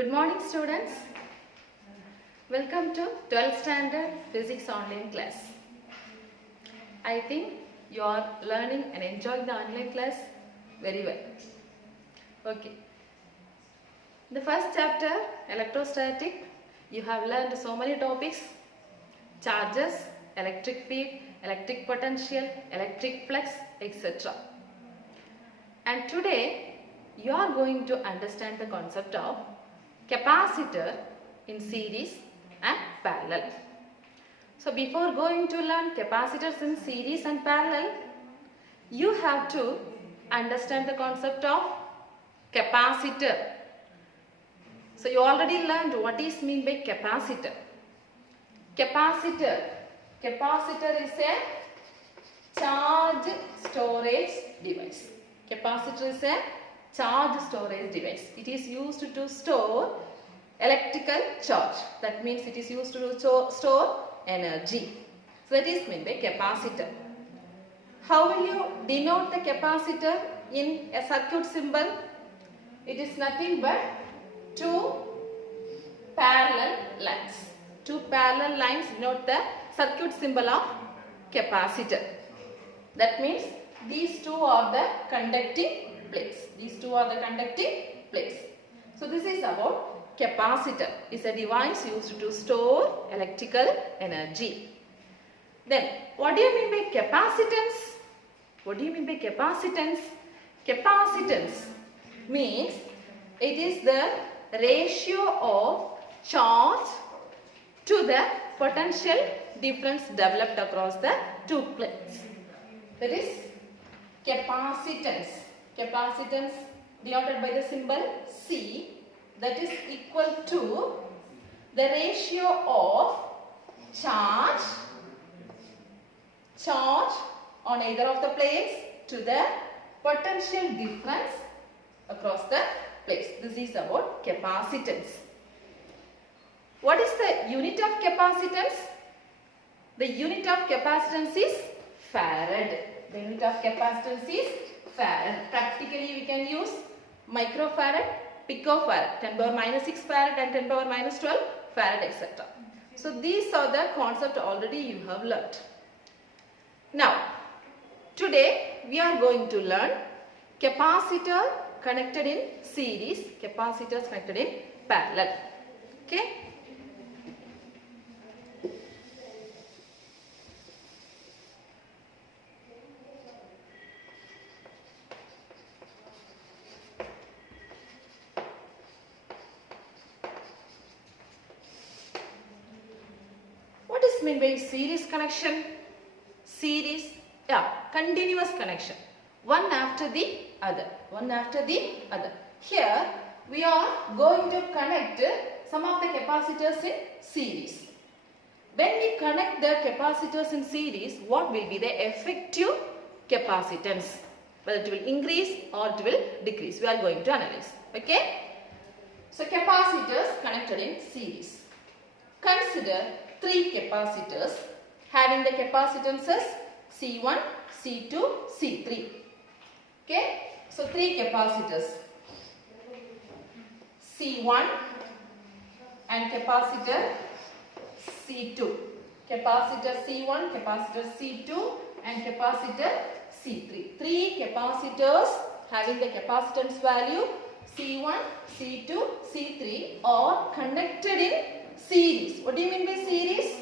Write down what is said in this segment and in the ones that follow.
Good morning students. Welcome to 12th standard physics online class. I think you are learning and enjoying the online class very well. Okay. The first chapter, electrostatic, you have learned so many topics: charges, electric field, electric potential, electric flux, etc. And today you are going to understand the concept of capacitor in series and parallel. So before going to learn capacitors in series and parallel, you have to understand the concept of capacitor. So you already learned what is meant by capacitor. Capacitor is a charge storage device. Capacitor is a charge storage device. It is used to store electrical charge. That means it is used to store energy. So that is meant by capacitor. How will you denote the capacitor in a circuit symbol? It is nothing but two parallel lines. Two parallel lines denote the circuit symbol of capacitor. That means these two are the conducting plates. These two are the conducting plates. So this is about capacitor. It's a device used to store electrical energy. Then what do you mean by capacitance? What do you mean by capacitance? Capacitance means it is the ratio of charge to the potential difference developed across the two plates. That is capacitance. Capacitance denoted by the symbol C, that is equal to the ratio of charge on either of the plates to the potential difference across the plates. This is about capacitance. What is the unit of capacitance? The unit of capacitance is farad. The unit of capacitance is farad. Practically we can use microfarad, picofarad, 10 power minus 6 farad and 10 power minus 12 farad, etc. So these are the concepts already you have learnt. Now today we are going to learn capacitor connected in series, capacitors connected in parallel. Okay. What is meant by series connection? Series, continuous connection. One after the other. One after the other. Here we are going to connect some of the capacitors in series. When we connect the capacitors in series, what will be the effective capacitance? Whether it will increase or it will decrease. We are going to analyze. Okay. So capacitors connected in series. Consider three capacitors having the capacitances C1, C2, C3. Okay. So three capacitors C1 and capacitor C2. Capacitor C1, capacitor C2 and capacitor C3. Three capacitors having the capacitance value C1, C2, C3 are connected in series. What do you mean by series?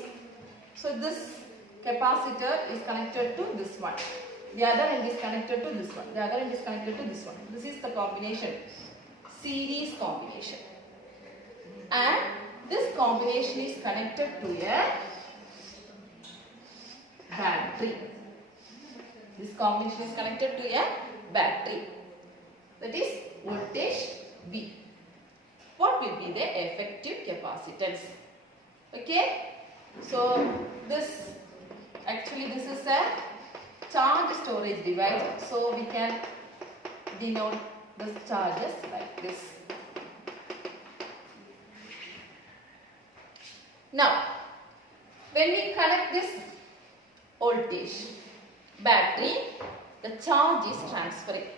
So this capacitor is connected to this one. The other end is connected to this one. The other end is connected to this one. This is the combination. Series combination. And this combination is connected to a battery. This combination is connected to a battery. That is voltage V. What will be the effective capacitance? Okay. So this is a charge storage device. So we can denote the charges like this. Now, when we connect this voltage battery, the charge is transferring.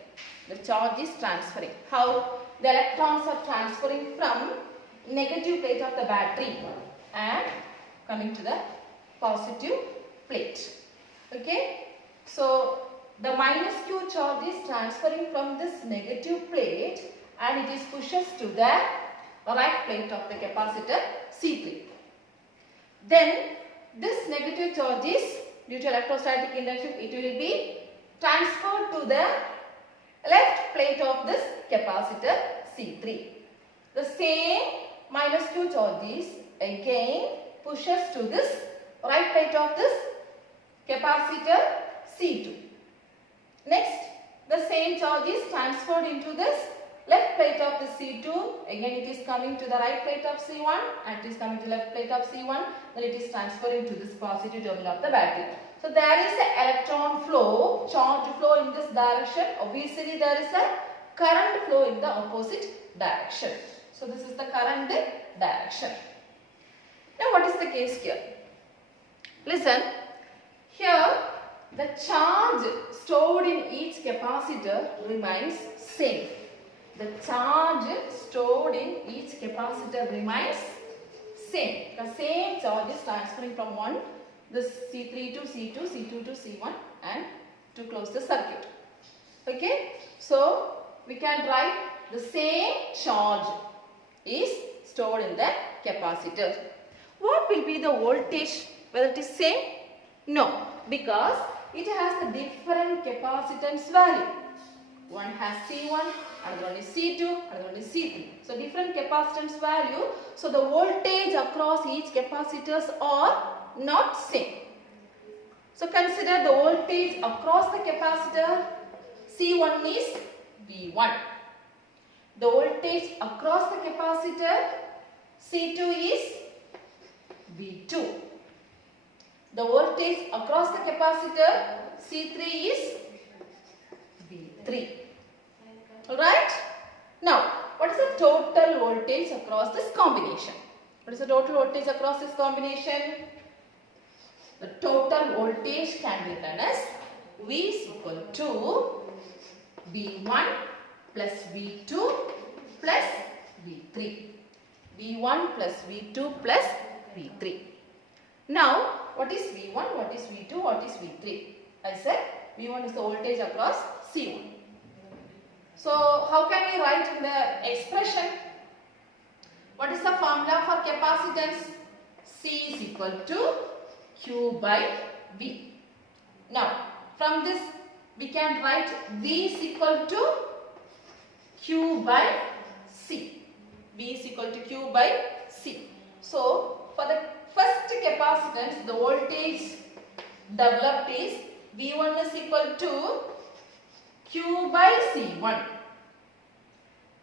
The charge is transferring. How? the electrons are transferring from negative plate of the battery and coming to the positive plate. Okay, so the minus q charge is transferring from this negative plate and it is pushes to the right plate of the capacitor C3. Then this negative charge is due to electrostatic induction, it will be transferred to the left plate of this capacitor C3. The same minus q charge is again pushes to this right plate of this capacitor C2. Next, the same charge is transferred into this left plate of the C2. Again it is coming to the right plate of C1 and it is coming to the left plate of C1. Then it is transferring to this positive terminal of the battery. So there is an electron flow, charge flow in this direction. Obviously there is a current flow in the opposite direction. So this is the current direction. Now what is the case here? Listen, here the charge stored in each capacitor remains same. The charge stored in each capacitor remains same. The same charge is transferring from one, this C3 to C2, C2 to C1 and to close the circuit. Okay, so we can write the same charge is stored in the capacitor. What will be the voltage? Whether it is same? No, because it has a different capacitance value. One has C1, another one is C2, another one is C3. So different capacitance value. So the voltage across each capacitors are not same. So consider the voltage across the capacitor. C1 is V1. The voltage across the capacitor C2 is V2. The voltage across the capacitor C3 is V3. Alright? Now, what is the total voltage across this combination? What is the total voltage across this combination? The total voltage can be written as V is equal to V1 plus V2 plus V3. V1 plus V2 plus V3. Now, what is V1, what is V2, what is V3? I said V1 is the voltage across C1. So, how can we write in the expression? What is the formula for capacitance? C is equal to Q by V. Now, from this we can write V is equal to Q by C. V is equal to Q by C. So, for the first capacitance, the voltage developed is V1 is equal to Q by C1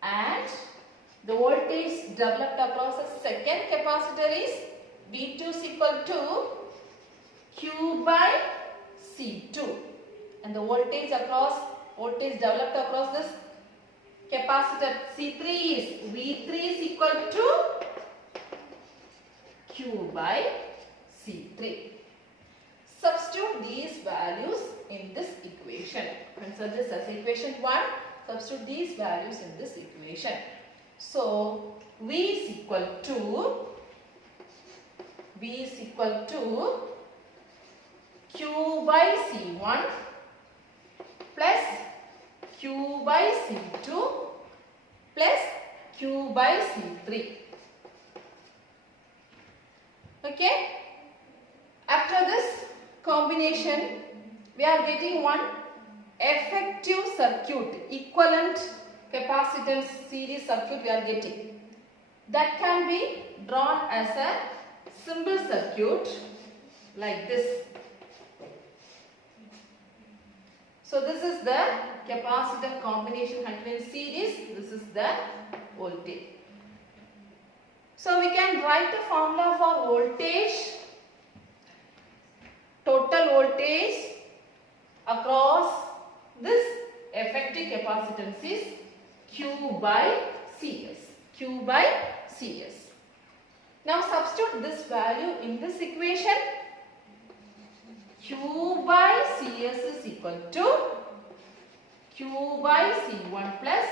and the voltage developed across the second capacitor is V2 is equal to Q by C2 and the voltage developed across this capacitor C3 is V3 is equal to Q by C3. Substitute these values in this equation. Consider this as equation 1. Substitute these values in this equation. So, V is equal to Q by C1 plus Q by C2 plus Q by C3. Okay. After this combination, we are getting one effective circuit, equivalent capacitance series circuit we are getting. That can be drawn as a simple circuit like this. So this is the capacitor combination containing series. This is the voltage. So we can write the formula for voltage. Total voltage across this effective capacitance is Q by Cs. Q by Cs. Now substitute this value in this equation. Q by Cs is equal to Q by C1 plus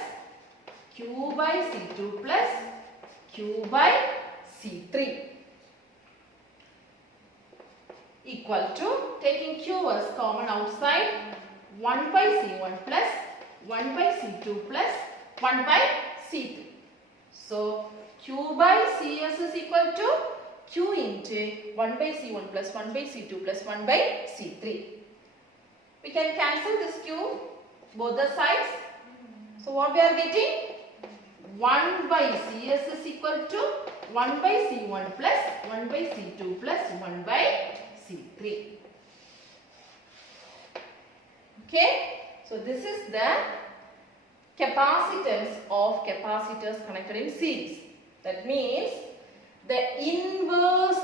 Q by C2 plus Q by C3 equal to, taking Q as common outside, 1 by C1 plus 1 by C2 plus 1 by C3. So Q by CS is equal to Q into 1 by C1 plus 1 by C2 plus 1 by C3. We can cancel this Q both the sides. So what we are getting? 1 by CS is equal to 1 by C1 plus 1 by C2 plus 1 by C3. Okay. So this is the capacitance of capacitors connected in series. That means the inverse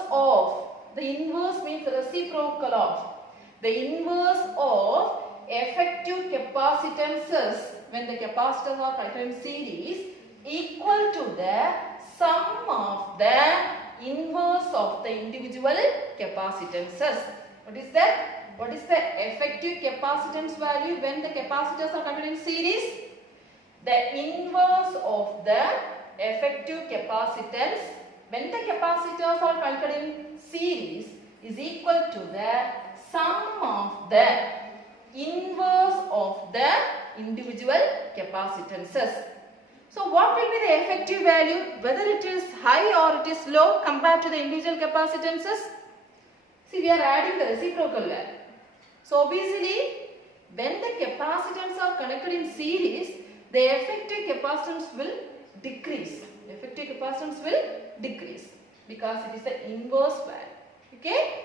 means the reciprocal of, the inverse of effective capacitances when the capacitors are connected in series equal to the sum of the inverse of the individual capacitances. What is that? What is the effective capacitance value when the capacitors are connected in series? The inverse of the effective capacitance when the capacitors are connected in series is equal to the sum of the inverse of the individual capacitances. So what will be the effective value, whether it is high or it is low compared to the individual capacitances? See, we are adding the reciprocal value. So obviously, when the capacitance are connected in series, the effective capacitance will decrease. Effective capacitance will decrease because it is the inverse value. Okay?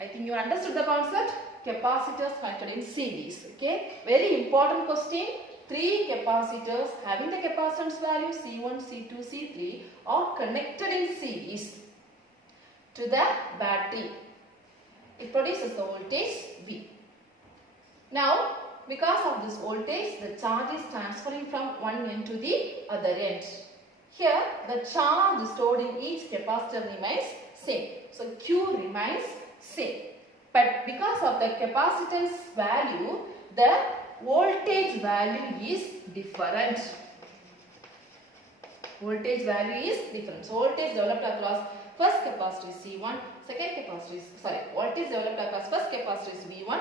I think you understood the concept. Capacitors connected in series. Okay? Very important question. 3 capacitors having the capacitance value C1, C2, C3 are connected in series to the battery. It produces the voltage V. Now, because of this voltage, the charge is transferring from one end to the other end. Here, the charge stored in each capacitor remains same. So, Q remains same. But because of the capacitance value, the voltage value is different. Voltage value is different. So, voltage developed across first capacitor is C1, second capacitor is, voltage developed across first capacitor is V1,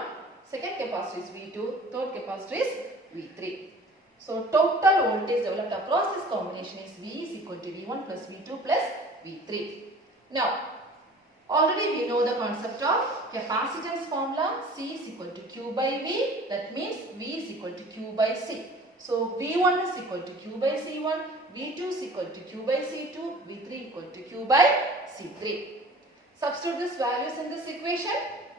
second capacitor is V2, third capacitor is V3. So, total voltage developed across this combination is V is equal to V1 plus V2 plus V3. Now, already we know the concept of capacitance formula. C is equal to Q by V. That means V is equal to Q by C. So, V1 is equal to Q by C1, V2 is equal to Q by C2, V3 equal to Q by C3. Substitute these values in this equation.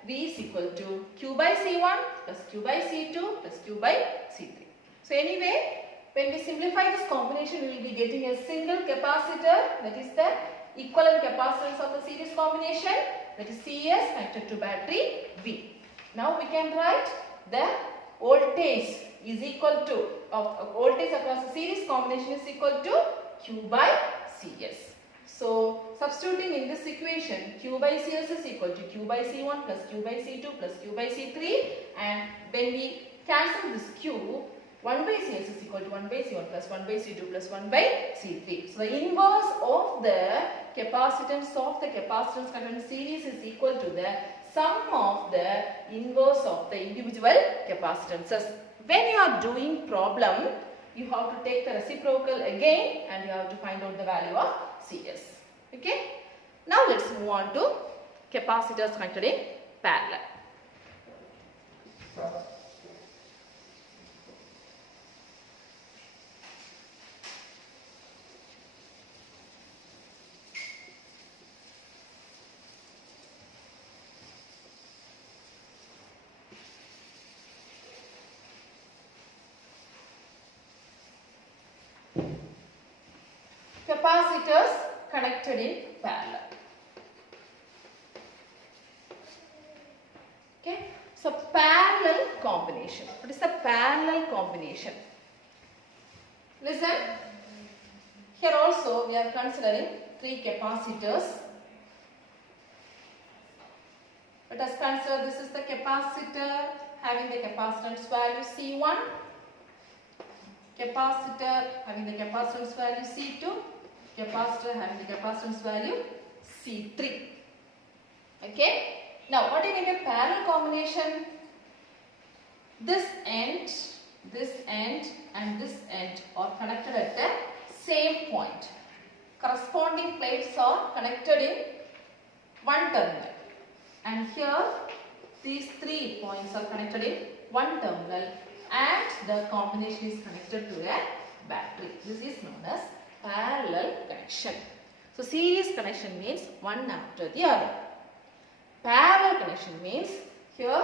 V is equal to Q by C1 plus Q by C2 plus Q by C3. So, anyway, when we simplify this combination, we will be getting a single capacitor, that is the equivalent capacitance of the series combination, that is CS connected to battery V. Now, we can write the voltage is equal to, voltage across the series combination is equal to Q by CS. So, substituting in this equation, Q by CS is equal to Q by C1 plus Q by C2 plus Q by C3, and when we cancel this Q, 1 by CS is equal to 1 by C1 plus 1 by C2 plus 1 by C3. So, the inverse of the capacitance of the capacitance connected in series is equal to the sum of the inverse of the individual capacitances. When you are doing problem, you have to take the reciprocal again and you have to find out the value of CS. Okay? Now, let us move on to capacitors connected in parallel. Capacitors connected in parallel. Okay. So, parallel combination. What is the parallel combination? Listen. Here also we are considering 3 capacitors. Let us consider this is the capacitor having the capacitance value C1. capacitor having the capacitance value C2, capacitor having the capacitance value C3. Okay. Now, what do you mean by parallel combination? This end and this end are connected at the same point. Corresponding plates are connected in one terminal, and here these 3 points are connected in one terminal, and the combination is connected to a battery. This is known as parallel connection. So, series connection means one after the other. Parallel connection means here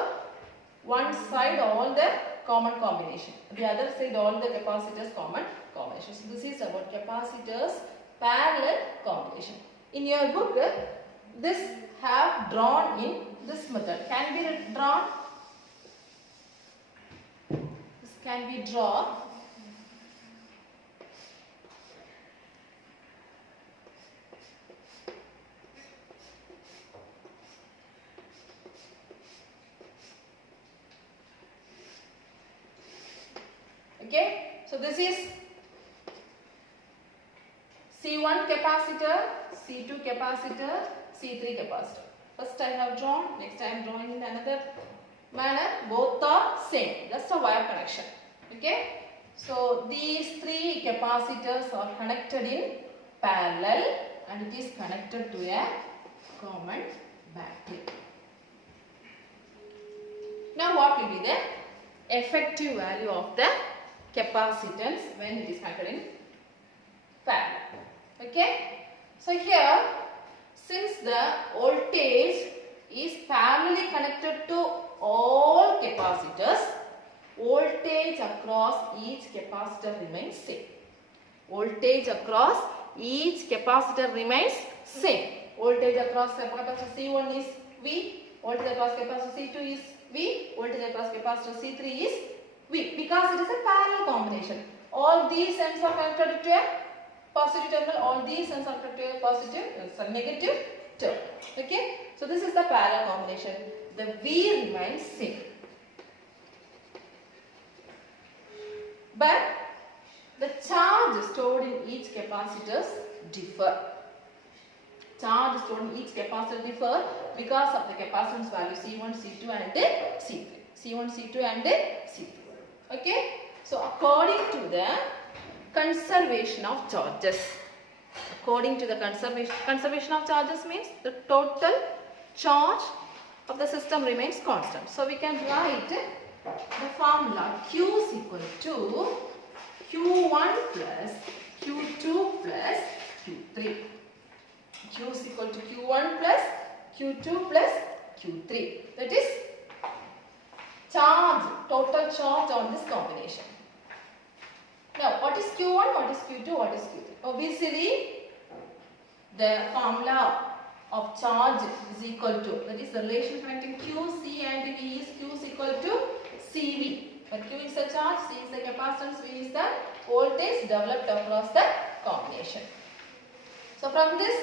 one side all the common combination, the other side all the capacitors common combination. So, this is about capacitors parallel combination. In your book, this have drawn in this method. Can be drawn. This can be drawn. Okay, so this is C1 capacitor, C2 capacitor, C3 capacitor. First I have drawn, next I am drawing in another manner. Both are same, just a wire connection. Okay, so these 3 capacitors are connected in parallel and it is connected to a common battery. Now what will be the effective value of the capacitance when it is connected in parallel? Okay, so here since the voltage is parallelly connected to all capacitors, voltage across each capacitor remains same. Voltage across each capacitor remains same. Voltage across capacitor C1 is V, voltage across capacitor C2 is V, voltage across capacitor C3 is V, because it is a parallel combination. All these ends are connected to a positive terminal, all these ends are connected to a positive, negative terminal. Okay, so this is the parallel combination. The V remains same, but the charge stored in each capacitors differ. Charge stored in each capacitor differ because of the capacitance value C1, C2 and C3. C1, C2 and C3. Okay, so according to the conservation of charges. According to the conservation of charges means the total charge of the system remains constant. So we can write the formula Q is equal to Q1 plus Q2 plus Q3. Q is equal to Q1 plus Q2 plus Q3. That is charge, total charge on this combination. Now, what is Q1, what is Q2, what is Q3? Obviously, the formula of charge is equal to, that is the relation connecting Q, C and V is Q is equal to CV. But Q is the charge, C is the capacitance, V is the voltage developed across the combination. So, from this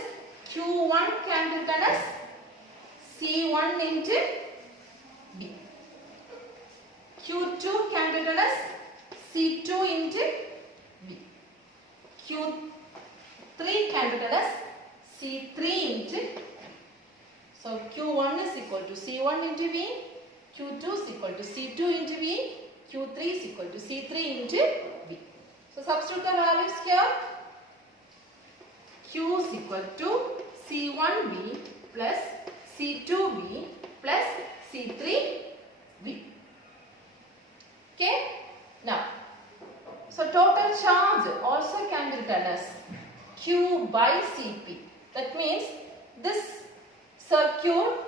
Q1 can be written as C1 into V. Q2 can be written as C2 into V. Q3 can be written as C3 into V. So Q1 is equal to C1 into V, Q2 is equal to C2 into V, Q3 is equal to C3 into V. So substitute the values here. Q is equal to C1V plus C2V plus C3V. Okay. Now, so total charge also can be written as Q by Cp. That means this circuit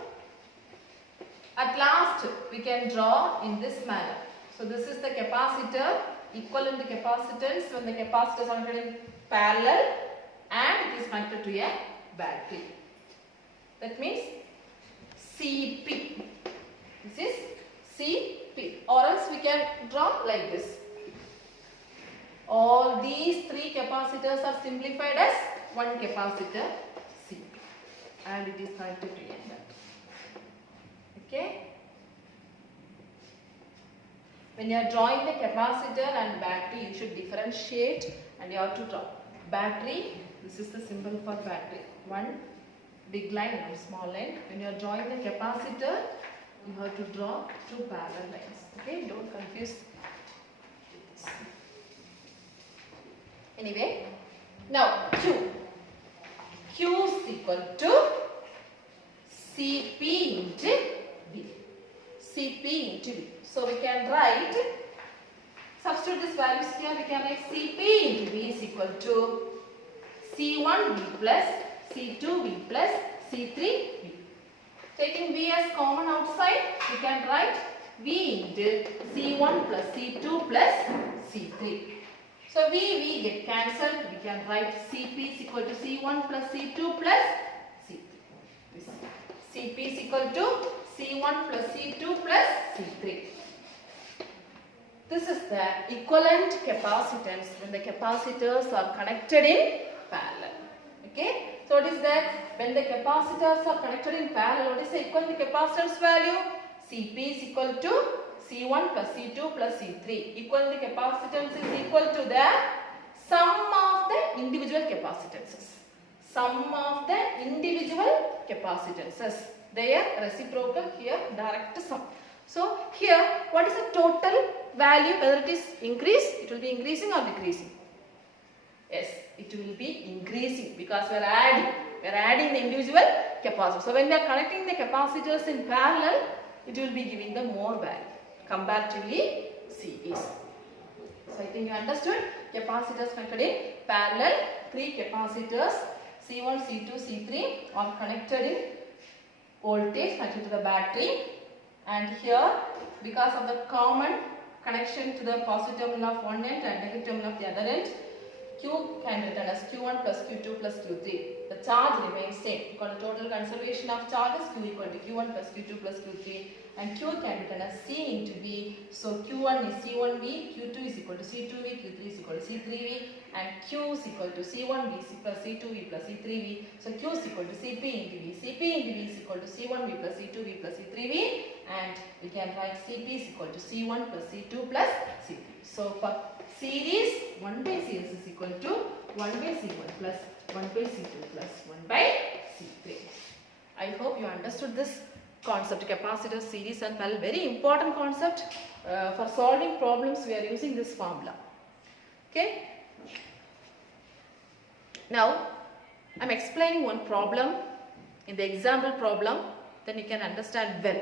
at last we can draw in this manner. So this is the capacitor, equivalent capacitance when the capacitors are connected in parallel and it is connected to a battery. That means Cp. This is Cp, or else we can draw like this. All these 3 capacitors are simplified as one capacitor Cp and it is connected to a battery. Okay. When you are drawing the capacitor and battery, you should differentiate and you have to draw. Battery, this is the symbol for battery. One big line and small line. When you are drawing the capacitor, you have to draw two parallel lines. Okay, don't confuse. Anyway, now Q. Q is equal to Cp into V. Cp into V. So we can write, substitute these values here, we can write Cp into V is equal to C1V plus C2V plus C3V. Taking V as common outside, we can write V into C1 plus C2 plus C3. So V get cancelled, we can write Cp is equal to C1 plus C2 plus C3. Cp is equal to C1 plus C2 plus C3. This is the equivalent capacitance when the capacitors are connected in parallel. Okay. So what is that? When the capacitors are connected in parallel, what is the equivalent capacitance value? Cp is equal to C1 plus C2 plus C3. Equivalent capacitance is equal to the sum of the individual capacitances. Sum of the individual capacitances. Their reciprocal, here direct sum. So here, what is the total value? Whether it is increased, it will be increasing or decreasing? Yes, it will be increasing because we are adding the individual capacitors. So when we are connecting the capacitors in parallel, it will be giving the more value comparatively series. So I think you understood. Capacitors connected in parallel. Three capacitors C1, C2, C3 are connected in voltage connected to the battery. And here, because of the common connection to the positive terminal of one end and negative terminal of the other end, Q can be written as Q1 plus Q2 plus Q3. The charge remains same. Because the total conservation of charges, Q equal to Q1 plus Q2 plus Q3. And Q can be written as C into V. So Q1 is C1V, Q2 is equal to C2V, Q3 is equal to C3V. And Q is equal to C1V plus C2V plus C3V. So Q is equal to Cp into V. Cp into V is equal to C1V plus C2V plus C3V. And we can write Cp is equal to C1 plus C2 plus C3. So for series, 1 by series is equal to 1 by C1 plus 1 by C2 plus 1 by C3. I hope you understood this concept, capacitor, series and parallel. Very important concept. For solving problems, we are using this formula. Okay. Now, I am explaining one problem in the example problem, then you can understand well.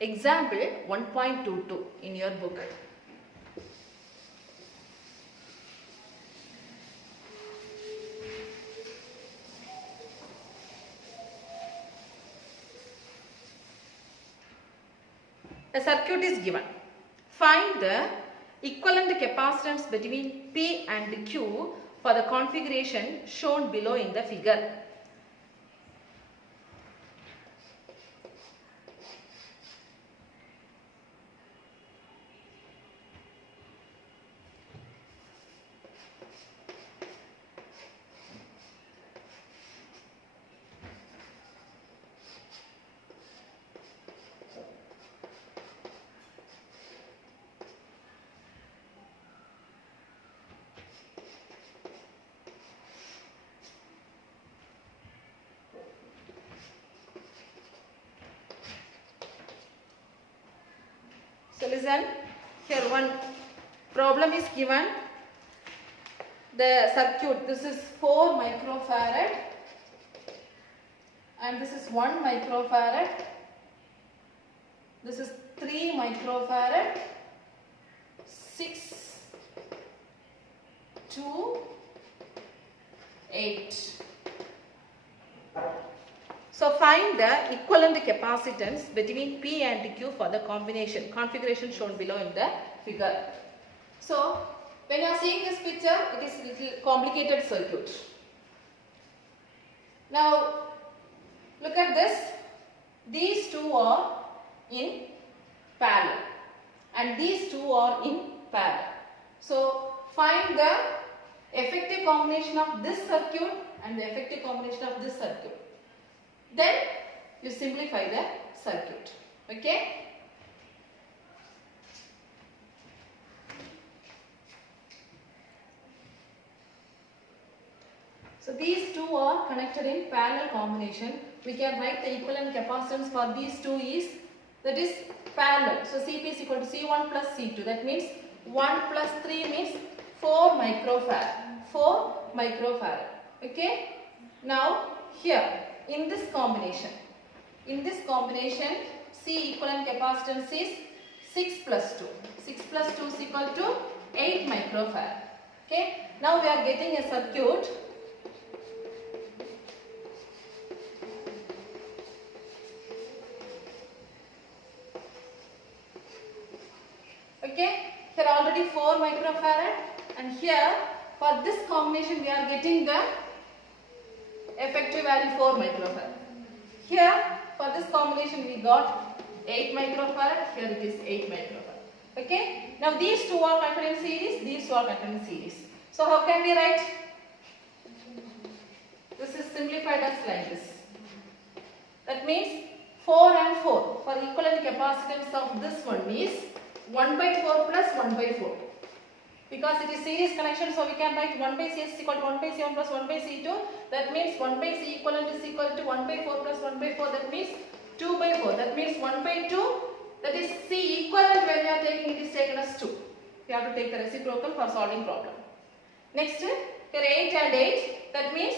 Example 1.22 in your book. A circuit is given. Find the equivalent capacitance between P and Q for the configuration shown below in the figure. So listen, here one problem is given. The circuit, this is 4 microfarad and this is 1 microfarad. This is 3 microfarad, 6, 2, 8. So find the equivalent capacitance between P and Q for the configuration shown below in the figure. So when you are seeing this picture, it is a little complicated circuit. Now look at this. These two are in parallel and these two are in parallel. So find the effective combination of this circuit and the effective combination of this circuit. Then you simplify the circuit. Okay. So these two are connected in parallel combination. We can write the equivalent capacitance for these two is, that is parallel. So Cp is equal to C1 plus C2. That means 1 plus 3 means 4 microfarad. 4 microfarad. Okay. Now here in this combination, C equivalent capacitance is 6 plus 2. 6 plus 2 is equal to 8 microfarad. Okay. Now we are getting a circuit. Okay. Here already 4 microfarad, and here for this combination we are getting the effective value 4 microfarad. Here for this combination we got 8 microfarad, here it is 8 microfarad. Okay. Now these two are connected in series, these two are connected in series. So how can we write? This is simplified as like this. That means 4 and 4 for equivalent capacitance of this one is 1 by 4 plus 1 by 4. Because it is series connection, so we can write 1 by C is equal to 1 by C1 plus 1 by C2. That means 1 by C equivalent is equal to 1 by 4 plus 1 by 4. That means 2 by 4. That means 1 by 2. That is C equivalent when you are taking it is taken as 2. You have to take the reciprocal for solving problem. Next, here 8 and 8. That means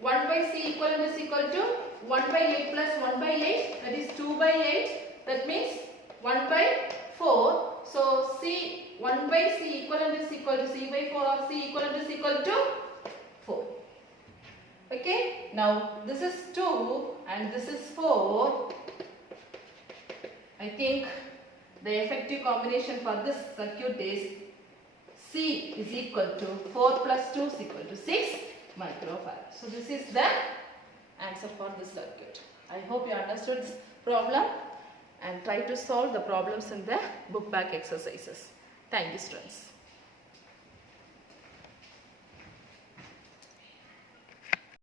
1 by C equivalent is equal to 1 by 8 plus 1 by 8. That is 2 by 8. That means 1 by 4. So C 1 by C equivalent is equal to C by 4 or C equivalent is equal to 4. Okay. Now this is 2 and this is 4. I think the effective combination for this circuit is C is equal to 4 plus 2 is equal to 6 microfarad. So this is the answer for this circuit. I hope you understood this problem and try to solve the problems in the book back exercises. Thank you, students.